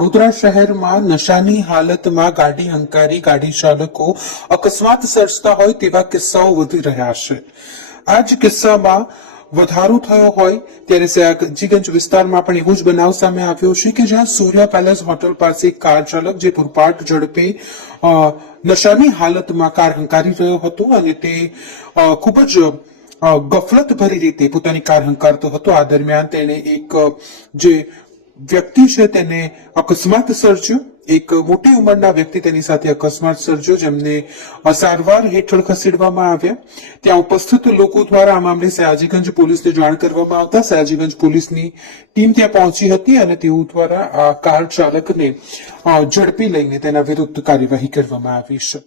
વડોદરા શહેરમાં નશાની હાલતમાં ગાડી હંકારી ગાડી ચાલકો અકસ્માત સર્જતા હોય તેવા કિસ્સાઓ વધી રહ્યા છે. આ જ કિસ્સામાં વધારો થયો હોય ત્યારે સયાજીગંજ વિસ્તારમાં પણ એવું જ બનાવ સામે આવ્યો છે કે જ્યાં સૂર્યા પેલેસ હોટલ પાસે એક કાર ચાલક જે પૂરપાટ ઝડપે નશાની હાલતમાં કાર હંકારી રહ્યો હતો અને તે ખૂબ જ ગફલત ભરી રીતે પોતાની કાર હંકારતો હતો. આ દરમિયાન તેને એક જે વ્યક્તિ છે તેને અકસ્માત સર્જ્યો. એક મોટી ઉંમરના વ્યક્તિ તેની સાથે અકસ્માત સર્જ્યો, જેમને સારવાર હેઠળ ખસેડવામાં આવ્યા. ત્યાં ઉપસ્થિત લોકો દ્વારા આ મામલે સયાજીગંજ પોલીસને જાણ કરવામાં આવતા સયાજીગંજ પોલીસની ટીમ ત્યાં પહોંચી હતી અને તેઓ દ્વારા આ કાર ચાલકને ઝડપી લઈને તેના વિરુદ્ધ કાર્યવાહી કરવામાં આવી છે.